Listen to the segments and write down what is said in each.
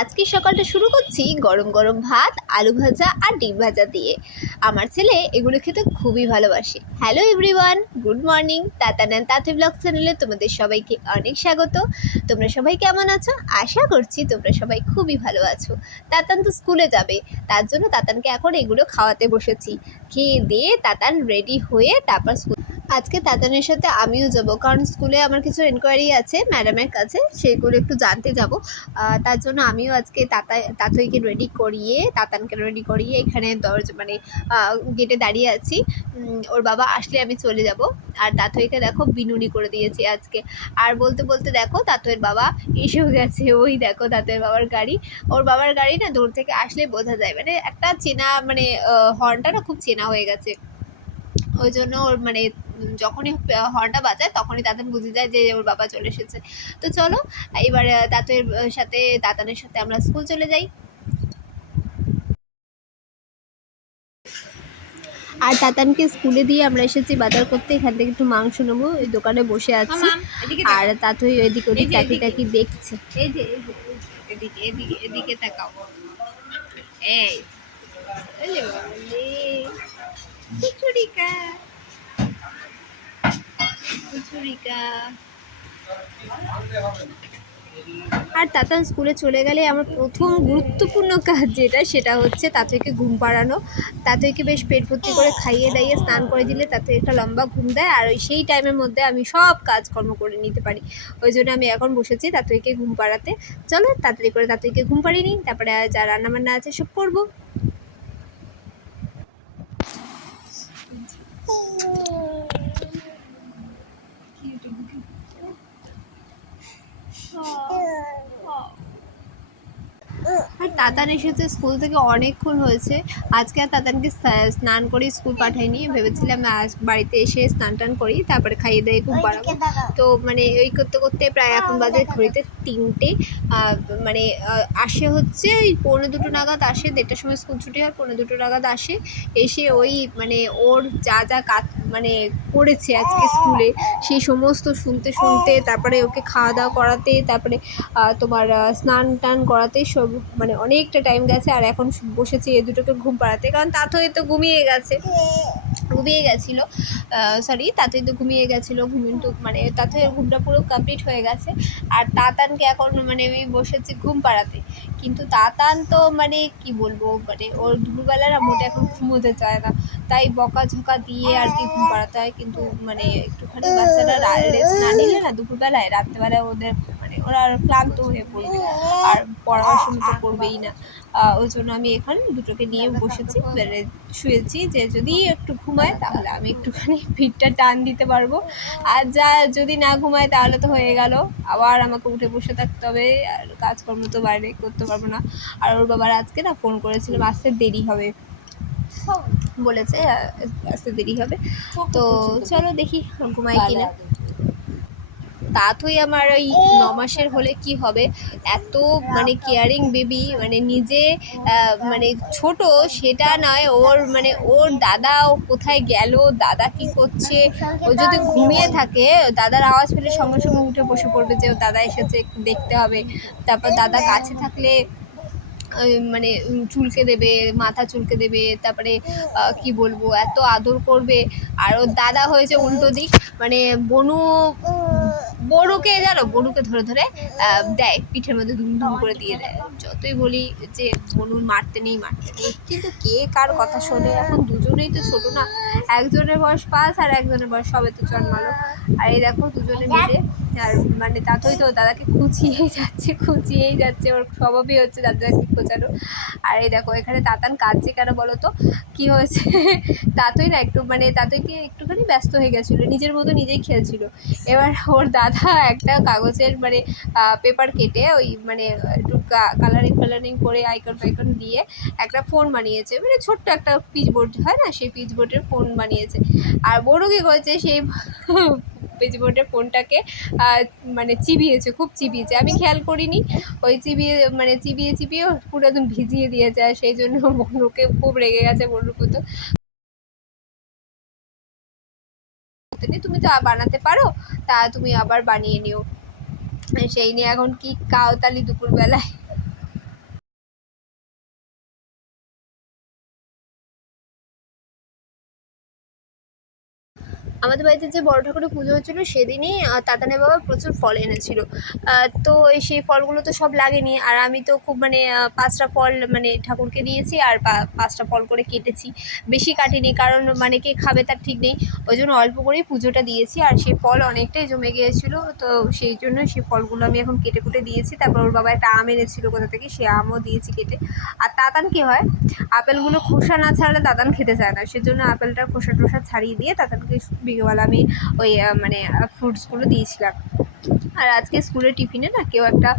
আজকে সকালটা শুরু করছি গরম গরম ভাত, আলু ভাজা আর ডিম ভাজা দিয়ে। আমার ছেলে এগুলো খেতে খুবই ভালোবাসে। Hello everyone, good morning. Tatan তাঁতি ব্লগ চ্যানেলে তোমাদের সবাইকে অনেক স্বাগত। তোমরা সবাই কেমন আছো? আশা করছি তোমরা সবাই খুবই ভালো আছো। তাতান তো স্কুলে যাবে, তার জন্য তাতানকে এখন এগুলো খাওয়াতে বসেছি। খেয়ে দিয়ে তাতান রেডি হয়ে তারপর স্কুল। আজকে তাতানের সাথে আমিও যাব, কারণ স্কুলে আমার কিছু এনকোয়ারি আছে ম্যাডামের কাছে, সেগুলো একটু জানতে যাব। তার জন্য আমিও আজকে তাতইকে রেডি করিয়ে, তাতানকে রেডি করিয়ে এখানে গেটে দাঁড়িয়ে আছি। ওর বাবা আসলে আমি চলে যাব। আর তাতইকে দেখো বিনুনি করে দিয়েছি আজকে। আর বলতে বলতে দেখো তাতইয়ের বাবা এসেও গেছে। ওই দেখো তাতইয়ের বাবার গাড়ি। ওর বাবার গাড়ি না দূর থেকে আসলে বোঝা যায়, মানে একটা চেনা, মানে হর্নটা না খুব চেনা হয়ে গেছে। ওই জন্য ওর মানে যখনই হর্নটা বাজায় তখনই তাতান বুঝে যায় যে ওর বাবা চলে এসেছে। তো চলো এবার তাতানের সাথে আমরা স্কুল চলে যাই। আর তাতানকে স্কুলে দিয়ে আমরা এসেছি বাজার করতে। এখান থেকে একটু মাংস নেবো, ওই দোকানে বসে আছি। আর তাতই এদিক ওদিক তাকি তাকি দেখছে। এই যে এদিকে এদিকে এদিকে তাকাও। এই ছুরিকা ছুরিকা। আর তাতান স্কুলে চলে গেলে আমার প্রথম গুরুত্বপূর্ণ কাজ যেটা, সেটা হচ্ছে তাতইকে ঘুম পাড়ানো। তাতইকে বেশ পেট ভর্তি করে খাইয়ে দাইয়ে স্নান করে দিলে তাতই একটা লম্বা ঘুম দেয়, আর ওই সেই টাইমের মধ্যে আমি সব কাজকর্ম করে নিতে পারি। ওই জন্য আমি এখন বসেছি তাতইকে ঘুম পাড়াতে। চলো তাড়াতাড়ি করে তাতইকে ঘুম পাড়িয়ে নিই, তারপরে যা রান্নাবান্না আছে সব করবো। আর তাতান এসেছে স্কুল থেকে অনেকক্ষণ হয়েছে। আজকে আর তাতানকে স্নান করে স্কুল পাঠাইনি, ভেবেছিলাম আজ বাড়িতে এসে স্নান টান করি তারপরে খাইয়ে দিয়ে ঘুম পাড়াবো। তো মানে ওই করতে করতে প্রায় এখন বাজে ঘড়িতে 3টে। মানে আসে হচ্ছে ওই 1:45 নাগাদ আসে, 1:30টার সময় স্কুল ছুটি হয়, 1:45 নাগাদ আসে। এসে ওই মানে ওর যা যা কাজ মানে করেছে আজকে স্কুলে সেই সমস্ত শুনতে শুনতে, তারপরে ওকে খাওয়া দাওয়া করাতে, তারপরে তোমার স্নান টান করাতে সব মানে অনেকটা টাইম গেছে। আর এখন বসেছি এ দুটোকে ঘুম পাড়াতে, কারণ তাতই তো ঘুমিয়ে গেছিলো। তাতই তো ঘুমিয়ে গেছিলো। মানে তাতই ঘুমটা পুরো কমপ্লিট হয়ে গেছে। আর তাতানকে এখন মানে আমি বসেছি ঘুম পাড়াতে। কিন্তু তাতান তো মানে কি বলবো, মানে ওর দুপুরবেলা না মোটে এখন ঘুমোতে চায় না, তাই বকাঝকা দিয়ে আর কি ঘুম পাড়াতে হয়। কিন্তু মানে একটুখানি বাচ্চারা রেস্ট না নিলে না দুপুরবেলায়, রাত্রেবেলায় ওদের মানে ওরা ক্লান্ত হয়ে পড়বে, আর পড়াশোনা তো করবেই না। ওই জন্য আমি এখানে দুটোকে নিয়ে বসেছি, শুয়েছি, যে যদি একটু ঘুমায় তাহলে আমি একটুখানি পিঠটা টান দিতে পারবো। আর যদি না ঘুমায় তাহলে তো হয়ে গেল, আবার আমাকে উঠে বসে থাকতে হবে, আর কাজকর্ম তো বাইরে করতে পারবো না। আর ওর বাবার আজকে না ফোন করেছিলাম, আসতে দেরি হবে বলেছে, আসতে দেরি হবে। তো চলো দেখি ঘুমাই কিনা। তাতই আমার ওই 9 মাসের হলে কি হবে, এত মানে কেয়ারিং বেবি, মানে নিজে মানে ছোট সেটা নয়, ওর মানে ওর দাদা ও কোথায় গেল, দাদা কি করছে, ও যদি ঘুমিয়ে থাকে দাদার আওয়াজ পেলে সঙ্গে সঙ্গে উঠে বসে পড়বে যে ও দাদা এসেছে, একটু দেখতে হবে। তারপর দাদা কাছে থাকলে মানে চুলকে দেবে, মাথা চুলকে দেবে, তারপরে কি বলবো এত আদর করবে। আর ওর দাদা হয়েছে উল্টো দিক, মানে বড়ুকে জানো, বড়ুকে ধরে ধরে দেয় পিঠের মধ্যে দুম দুম করে দিয়ে দেয়। যতই বলি যে বনুর মারতে নেই, কিন্তু কে কার কথা শোনে, এখন দুজনেই তো ছোট না, একজনের বয়স 5 আর একজনের বয়স সবে তো জন্মালো। আর এই দেখো দুজনে মিলে, আর মানে তাতই তো দাদাকে খুঁচিয়েই যাচ্ছে, ওর স্বভাবই হচ্ছে দাদাকে খোঁচানো। আর এই দেখো এখানে তাতান কাঁদছে কেন বলো তো, কি হয়েছে? তাতই না একটু মানে তাতইকে একটুখানি ব্যস্ত হয়ে গেছিলো, নিজের মতো নিজেই খেলছিল। এবার ওর দাদা একটা কাগজের মানে পেপার কেটে ওই মানে একটু কালারিং করে আইকন ফাইকন দিয়ে একটা ফোন বানিয়েছে, মানে ছোট্ট একটা পিচ বোর্ড হয় না, সেই পিচ বোর্ডের ফোন বানিয়েছে। আর বড় কি করেছে, সেই পিচ বোর্ডের ফোনটাকে মানে খুব চিবিয়েছে, আমি খেয়াল করিনি। ওই চিবিয়ে পুরো একদম ভিজিয়ে দিয়েছে। আর সেই জন্য বনুকে খুব রেগে গেছে, বনুর তো তুমি তো বানাতে পারো, তা তুমি আবার বানিয়ে নিও। সেই নিয়ে এখন কি কাওতালি দুপুরবেলায়। আমাদের বাড়িতে যে বড় ঠাকুরের পুজো হচ্ছিলো সেদিনই তাতানের বাবা প্রচুর ফল এনেছিল। তো সেই ফলগুলো তো সব লাগেনি, আর আমি তো খুব মানে 5টা ফল মানে ঠাকুরকে দিয়েছি, আর 5টা ফল করে কেটেছি, বেশি কাটিনি, কারণ মানে কে খাবে তার ঠিক নেই, ওই জন্য অল্প করেই পুজোটা দিয়েছি। আর সেই ফল অনেকটাই জমে গিয়েছিলো, তো সেই জন্য সেই ফলগুলো আমি এখন কেটে কুটে দিয়েছি। তারপর ওর বাবা একটা আম এনেছিল কোথা থেকে, সে আমও দিয়েছি কেটে। আর তাতান কী হয়, আপেলগুলো খোসা না ছাড়লে তাতান খেতে চায় না, সেজন্য আপেলটার খোসা টোসা ছাড়িয়ে দিয়ে তাতানকে বিকেলবেলা আমি ওই মানে ফ্রুটসগুলো দিয়েছিলাম। আর আজকে স্কুলের টিফিনে না কেউ একটা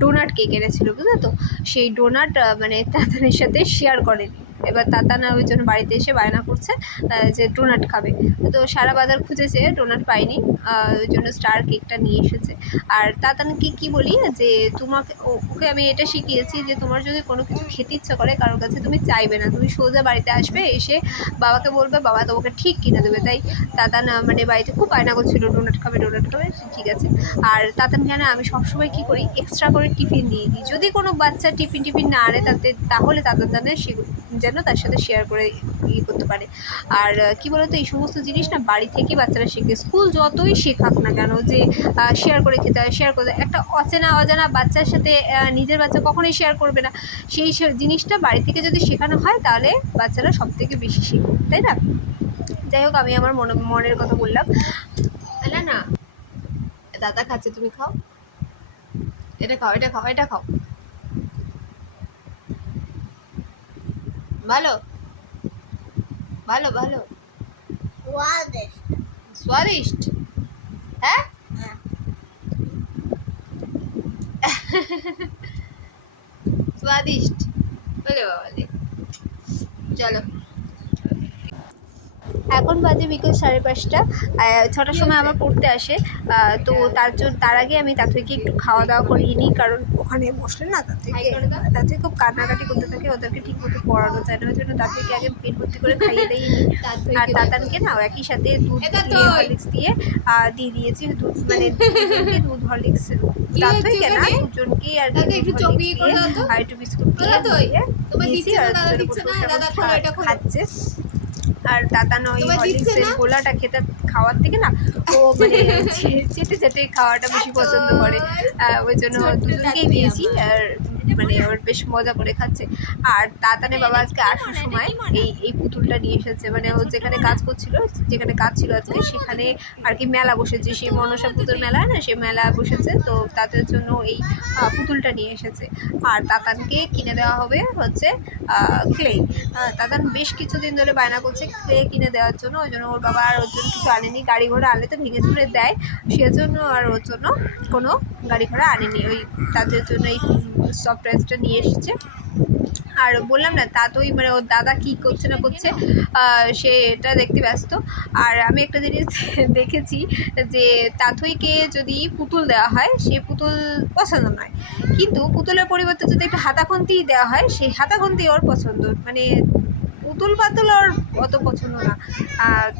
ডোনাট কেক এনেছিল, বুঝলে তো, সেই ডোনাট মানে তাতানের সাথে শেয়ার করেনি। এবার তাতানা ওই জন্য বাড়িতে এসে বায়না করছে যে ডোনাট খাবে। তো সারা বাজার খুঁজেছে, ডোনাট পাইনি, ওই জন্য স্টার কেকটা নিয়ে এসেছে। আর তাতানকে কি বলি যে তোমাকে ওকে আমি এটা শিখিয়েছি যে তোমার যদি কোনো কিছু খেতে ইচ্ছা করে কারোর কাছে তুমি চাইবে না, তুমি সোজা বাড়িতে আসবে, এসে বাবাকে বলবে, বাবা তোমাকে ঠিক কিনে দেবে। তাই তাতান মানে বাড়িতে খুব বায়না করছিল ডোনাট খাবে ডোনাট খাবে, ঠিক আছে। আর তাতানকে না আমি সবসময় কী করি, এক্সট্রা করে টিফিন দিয়ে দিই, যদি কোনো বাচ্চা টিফিন না আনে তাহলে তাতান জানে সে যেন তার সাথে শেয়ার করে করতে পারে। আর কি বলতো, এই সমস্ত জিনিস না বাড়ি থেকেই বাচ্চারা শেখে, স্কুল যতই শেখাক না কেন যে শেয়ার করে খেতে হয়, শেয়ার করে, একটা অজানা বাচ্চার সাথে নিজের বাচ্চা কখনোই শেয়ার করবে না, সেই জিনিসটা বাড়ি থেকে যদি শেখানো হয় তাহলে বাচ্চারা সব থেকে বেশি শেখে, তাই না? যাই হোক, আমি আমার মনের কথা বললাম। না না, দাদা খাচ্ছে, তুমি খাও, এটা খাও, এটা খাও, এটা খাও, ভালো ভালো ভালো, स्वादिष्ट है। स्वादिष्ट बोले बाबा जी। चलो, এখন বাজে বিকেল 5:30। 6টার সময় আবার পড়তে আসে, তো তার আগে আমি তাদেরকে একটু খাওয়া দাওয়া করিয়ে নিই, কারণ ওখানে বসলে না তাদের খুব কান্নাকাটি করতে থাকে, ওদেরকে ঠিক মতো পড়ানো যায় না, ওই জন্য তাদেরকে আগে পেট ভর্তি করে খাইয়ে দিয়ে নিই। আর তাতানকে না একই সাথে দুধ দিয়ে হরলিক্স দিয়ে দিয়েছি, দুধ মানে দুধ হরলিক্স, তাতইকে না দুজনকেই আর আর একটু বিস্কুট দিয়েছি, আর খাচ্ছে। আর তাতান ওই হরলিক্সের গোলাটা খাওয়ার থেকে না ও মানে চেটে খাওয়াটা বেশি পছন্দ করে, ওই জন্য দুজনকেই দিয়েছি। আর মানে ওর বেশ মজা করে খাচ্ছে। আর তাতানের বাবা আজকে আসার সময় এই পুতুলটা নিয়ে এসেছে, মানে ও যেখানে কাজ ছিল আজকে, সেখানে আর কি মেলা বসেছে, সেই মনসা পুতুল মেলা না, সে মেলা বসেছে, তো তাদের জন্য এই পুতুলটা নিয়ে এসেছে। আর তাতানকে কিনে দেওয়া হবে হচ্ছে ক্লে। তাতান বেশ কিছুদিন ধরে বায়না করছে ক্লে কিনে দেওয়ার জন্য, ওই জন্য ওর বাবা আর ওর জন্য কিছু আনেনি, গাড়ি ঘোড়া আনলে তো ভেঙে চুরে দেয়, সেজন্য আর ওর জন্য কোনো গাড়ি ঘোড়া আনেনি, ওই তাদের জন্য এই সারপ্রাইজটা নিয়ে এসেছে। আর বললাম না, তাতই মানে ওর দাদা কী করছে না করছে সে এটা দেখতে ব্যস্ত। আর আমি একটা জিনিস দেখেছি যে তাতইকে যদি পুতুল দেওয়া হয় সে পুতুল পছন্দ নয়, কিন্তু পুতুলের পরিবর্তে যদি একটু হাতাখন্তি দেওয়া হয় সেই হাতাখন্তি ওর পছন্দ, মানে পুতুল পাতুল ওর অত পছন্দ না।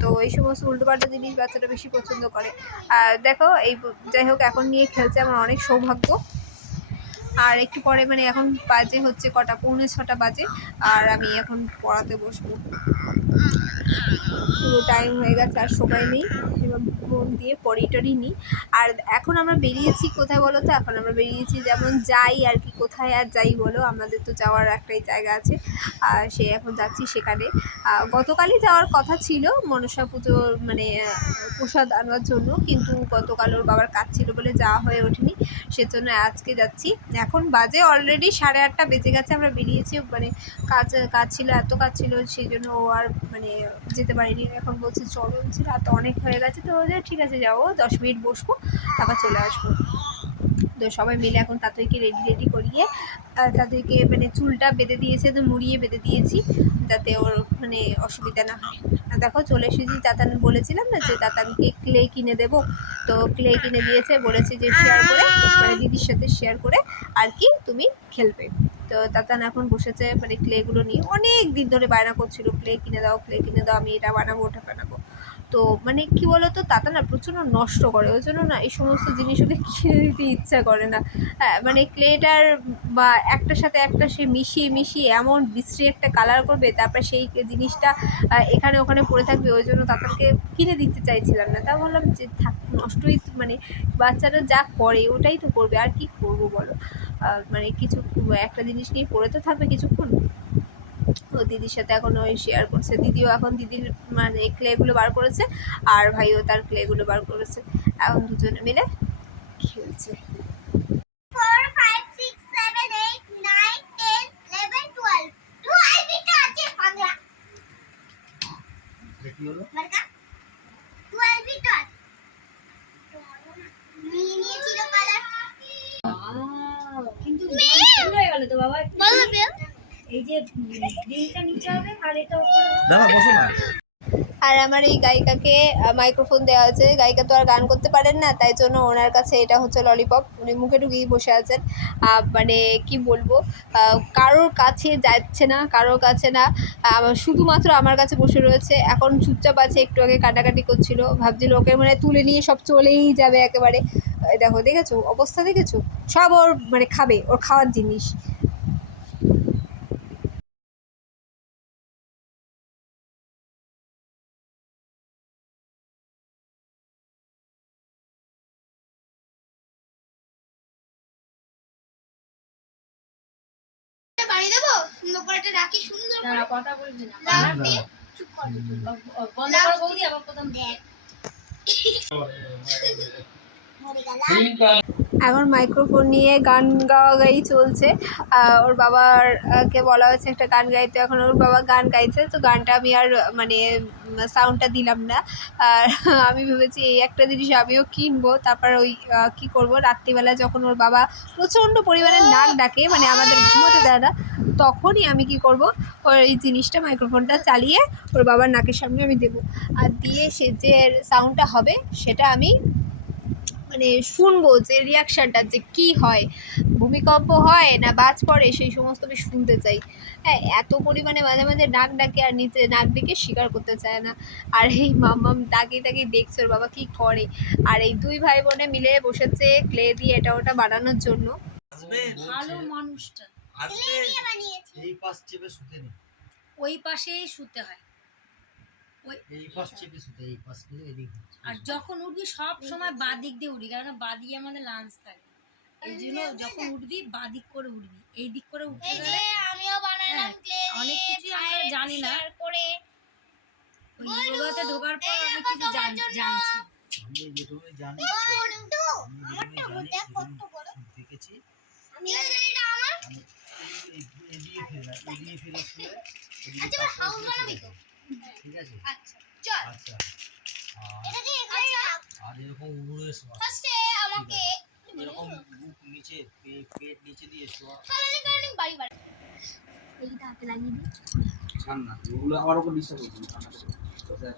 তো এই সমস্ত উল্টোপাল্টা জিনিস বাচ্চাটা বেশি পছন্দ করে। আর দেখো এই, যাই হোক, এখন নিয়ে খেলছে, আমার অনেক সৌভাগ্য। আর একটু পরে মানে এখন বাজে হচ্ছে কটা, 6:45 বাজে, আর আমি এখন পড়াতে বসবো, পুরো টাইম হয়ে গেছে, আর সময় নেই, এবার মন দিয়ে পড়ি নিই। আর এখন আমরা বেরিয়েছি কোথায় বলো তো, এখন আমরা বেরিয়েছি যেমন যাই আর কি, কোথায় আর যাই বলো, আমাদের তো যাওয়ার একটাই জায়গা আছে, আর সে এখন যাচ্ছি সেখানে। গতকালই যাওয়ার কথা ছিল মনসা পুজো মানে প্রসাদ আনার জন্য, কিন্তু গতকাল ওর বাবার কাজ ছিল বলে যাওয়া হয়ে ওঠেনি, সেজন্য আজকে যাচ্ছি। এখন বাজে অলরেডি 8:30 বেজে গেছে, আমরা বেরিয়েছি, মানে কাজ ছিল, এত কাজ ছিল, সেই জন্য ও আর মানে যেতে পারিনি। এখন বলছে চলো, রাত অনেক হয়ে গেছে, তো ঠিক আছে যাবো, 10 মিনিট বসবো, তারপর চলে আসবো। তো সবাই মিলে এখন তাদেরকে রেডি করিয়ে তাদেরকে মানে চুলটা বেঁধে দিয়েছে, তো মুড়িয়ে বেঁধে দিয়েছি যাতে ওর মানে অসুবিধা না হয়। দেখো চলে এসেছি, তাতান বলেছিলাম না যে তাতানকে ক্লে কিনে দেবো, তো ক্লে কিনে দিয়েছে, বলেছে যে শেয়ার করে মানে দিদির সাথে শেয়ার করে আর কি তুমি খেলবে। তো তাতান এখন বসেছে মানে ক্লেগুলো নিয়ে, অনেক দিন ধরে বায়না করছিল ক্লে কিনে দাও, আমি এটা বানাবো ওটা বানাবো। তো মানে কি বলতো, তাতা না প্রচণ্ড নষ্ট করে, ওই জন্য না এই সমস্ত জিনিস ওকে কিনে দিতে ইচ্ছা করে না। মানে ক্লেটার বা একটার সাথে একটা সে মিশিয়ে মিশিয়ে এমন বিশ্রী একটা কালার করবে, তারপর সেই জিনিসটা এখানে ওখানে পড়ে থাকবে, ওই জন্য তাতাকে কিনে দিতে চাইছিলাম না। তা বললাম যে থাক, নষ্টই মানে বাচ্চারা যা করে ওটাই তো করবে, আর কি করবো বলো। মানে কিছু একটা জিনিস নিয়ে পড়ে তো থাকবে কিছুক্ষণ। ও দিদির সাথে এখন ওই শেয়ার করছে, দিদিও এখন দিদির মানে ক্লেগুলো বার করেছে, আর ভাইও তার ক্লেগুলো বার করেছে, এখন দুজনে মিলে খেলছে। কিন্তু হয়ে গেল তো বাবা, এই যে ডিমটা নিচে হবে আর এটা উপরে দাদা বসো না। আর আমার এই গায়িকাকে মাইক্রোফোন দেওয়া আছে, গায়িকা তো আর গান করতে পারেন না, তাই জন্য ওনার কাছে এটা হচ্ছে ললিপপ, উনি মুখে ঢুকিয়ে বসে আছেন। মানে কি বলবো, কারোর কাছে যাচ্ছে না, কারোর কাছে না, শুধুমাত্র আমার কাছে বসে রয়েছে। এখন চুপচাপ আছে, একটু আগে কাটাকাটি করছিল, ভাবছিল ওকে মানে তুলে নিয়ে সব চলেই যাবে একেবারে। দেখো, দেখেছো অবস্থা, দেখেছো, সব ওর মানে খাবে, ওর খাওয়ার জিনিস। বাড়ি দেবো সুন্দর করে একটা রাখি, সুন্দর করে কথা বলবি না, লাভ দিয়ে চুপ কর, বন্ধ কর বৌদি, আবার প্রথম দেখ এখন মাইক্রোফোন নিয়ে গান গাওয়াগাই চলছে। ওর বাবার কে বলা হয়েছে একটা গান গাইতে, এখন ওর বাবা গান গাইছে, তো গানটা আমি আর মানে সাউন্ডটা দিলাম না। আর আমি ভেবেছি এই একটা জিনিস আমিও কিনবো, তারপর ওই কী করবো, রাত্রিবেলা যখন ওর বাবা প্রচণ্ড পরিমাণে নাক ডাকে, মানে আমাদের ঘুমোতে দেয় না, তখনই আমি কি করব, ওর এই জিনিসটা মাইক্রোফোনটা চালিয়ে ওর বাবার নাকের সামনে আমি দেবো, আর দিয়ে সে যে সাউন্ডটা হবে সেটা আমি মানে শুনবো, যে রিয়াকশানটা যে কী হয়, ভূমিকম্প হয় না বাজ পড়ে, সেই সমস্ত আমি শুনতে চাই। হ্যাঁ, এত পরিমাণে মাঝে মাঝে নাক ডাকে, আর নিচে নাক ডেকে স্বীকার করতে চায় না। আর এই মাম্মাম তাকিয়ে তাকিয়ে দেখছে ওর বাবা কী করে। আর এই দুই ভাই বোনে মিলে বসেছে ক্লে দিয়ে এটা ওটা বানানোর জন্য। ভালো মানুষটা এই পাশ চেপে শুতে নেই, ওই পাশেই শুতে হয়, এই পাশ চেপে শুতে, এই পাশ করে এদিক। আর যখন উঠবি সব সময় বাঁ দিক দিয়ে উঠবি, কারণ বাঁ দিকে আমাদের লাঞ্চ থাকে, এই জন্য যখন উঠবি বাঁ দিক করে উঠবি, এই দিক করে উঠে এই যে আমিও বানালাম ক্লে দিয়ে, অনেক কিছু আমরা জানি না, করে ওই যোগাতে ঢোকার পর অনেক কিছু জানছি। আমি যেটুকু জানি, আমারটা বলতে কত বড় দেখেছি আমি, এটা আমার এদিকে ফেলা, এদিকে ফেলা শুয়ে, আচ্ছা এবার হাউস বানাবি তো, ঠিক আছে, আচ্ছা চল, আচ্ছা এটা কি এখানে রাখ, আর এরকম উড়ে শোয়া, ফার্স্টে আমাকে এরকম বুক নিচে, পেট নিচে দিয়ে শোয়া, কারণে কারণে বাড়ি বাড়ি এইটা হাতে লাগিয়ে দিই, ছাড় না ওগুলো আমার উপর ডিস্টার্ব করবে।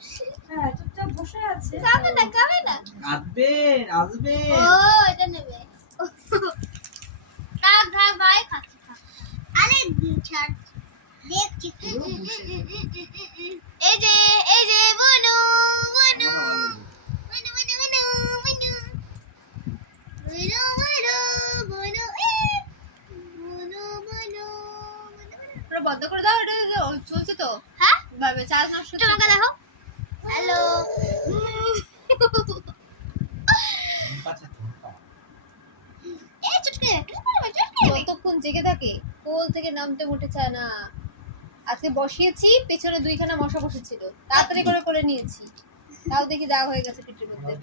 হ্যাঁ, চুপচাপ বসে আছে, খাবে না আসবে আসবে, ও এটা নেবে, থাক থাক ভাই, খাচ্ছি খা, আরে ছাড় দেখছি, এই যে বনু বনু বনু বনু বনু বনু বনু বনু বনু বনু বনু পুরো বন্ধ করে দাও, এটা চলছে তো, হ্যাঁ ভাবে চার্জ নষ্ট হচ্ছে। তোমাকে দেখো, হ্যালো এই চুটকে কতক্ষণ জেগে থাকে, কোল থেকে নামতে মোটে চায় না। আজকে বসিয়েছি, পেছনে দুইখানা মশা বসেছিল, তাড়াতাড়ি করে করে নিয়েছি, তাও দেখি দাগ হয়ে গেছে পিঠের মধ্যে।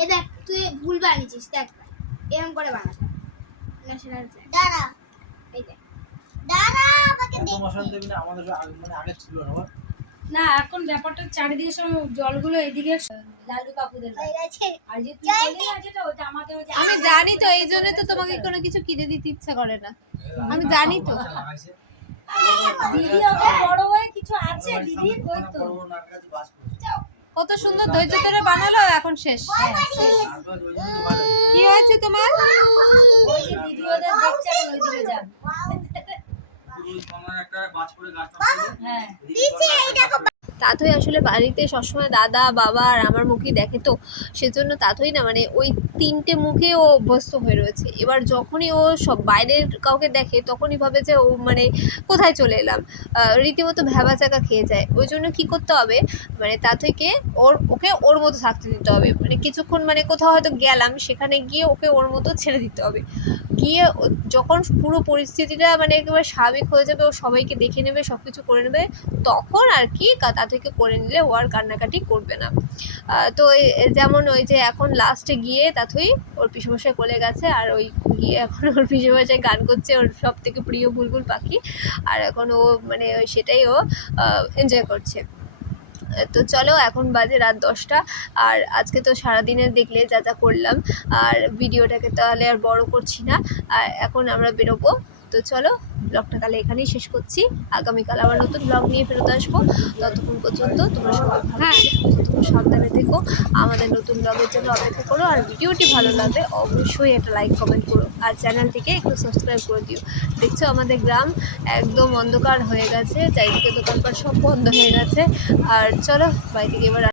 এ দেখ তুই ভুল বানিয়েছিস, দেখ এরকম করে বানাতে দাঁড়া, এই দেখ দাঁড়া, আমাকে দেখ মশলা দেবি না, আমাদের মানে আগে ছিল না, না এখন ব্যাপারটা চারিদিকে সব জলগুলো এদিকে লালু কাকুদের হয়ে গেছে, আর যে তুই বললি না যেটা ওটা আমাদের ওই যে আমি জানি তো, এই জন্য তো তোমাকে কোনো কিছু কিনে দিতে ইচ্ছা করে না, আমি জানি তো। দিদি ওকে বড় হয়ে কিছু আছে দিদি, ওই তো কত সুন্দর ধৈর্য ধরে বানালো, এখন শেষ। কি হয়েছে তোমার? ওই যে দিদি ওদের দেখছে, এখন ওই দিকে যান। একটা বাজ করে গাছ কাটছিল। হ্যাঁ তাতই আসলে বাড়িতে সবসময় দাদা বাবা আর আমার মুখই দেখে, তো সেজন্য তাতই না মানে ওই 3টে মুখে ও অভ্যস্ত হয়ে রয়েছে। এবার যখনই ও সব বাইরের কাউকে দেখে তখনই ভাবে যে ও মানে কোথায় চলে এলাম, রীতিমতো ভ্যাবাচাকা খেয়ে যায়। ওই জন্য কী করতে হবে, মানে তাতইকে ওকে ওর মতো থাকতে দিতে হবে। মানে কিছুক্ষণ মানে কোথাও হয়তো গেলাম, সেখানে গিয়ে ওকে ওর মতো ছেড়ে দিতে হবে। গিয়ে যখন পুরো পরিস্থিতিটা মানে একেবারে স্বাভাবিক হয়ে যাবে, ও সবাইকে দেখে নেবে, সব কিছু করে নেবে, তখন আর কি তাদেরকে করে নিলে ও আর কান্নাকাটি করবে না। তো যেমন ওই যে এখন লাস্টে গিয়ে তাথই ওর পিসেমশাই কোলে গেছে, আর ওই গিয়ে এখন ওর পিসেমশাই গান করছে, ওর সব থেকে প্রিয় বুলবুল পাখি। আর এখন ও মানে সেটাই ও এনজয় করছে। তো চলো, এখন বাজে রাত 10টা। আর আজকে তো সারাদিনে দেখলে যা যা করলাম, আর ভিডিওটাকে তাহলে আর বড় করছি না। আর এখন আমরা বেরোবো। তো চলো, ব্লগটা তাহলে এখানেই শেষ করছি। আগামীকাল আবার নতুন ব্লগ নিয়ে ফেরত আসবো। ততক্ষণ পর্যন্ত তোমরা সবাই ভালো থেকো, সাবধানে থেকো। আমাদের নতুন ব্লগের জন্য অপেক্ষা করো। আর ভিডিওটি ভালো লাগলে অবশ্যই একটা লাইক কমেন্ট করো, আর চ্যানেলটিকে একটু সাবস্ক্রাইব করে দিও। দেখছো আমাদের গ্রাম একদম অন্ধকার হয়ে গেছে, চারিদিকে দোকানপাট সব বন্ধ হয়ে গেছে। আর চলো বাড়ি থেকে এবার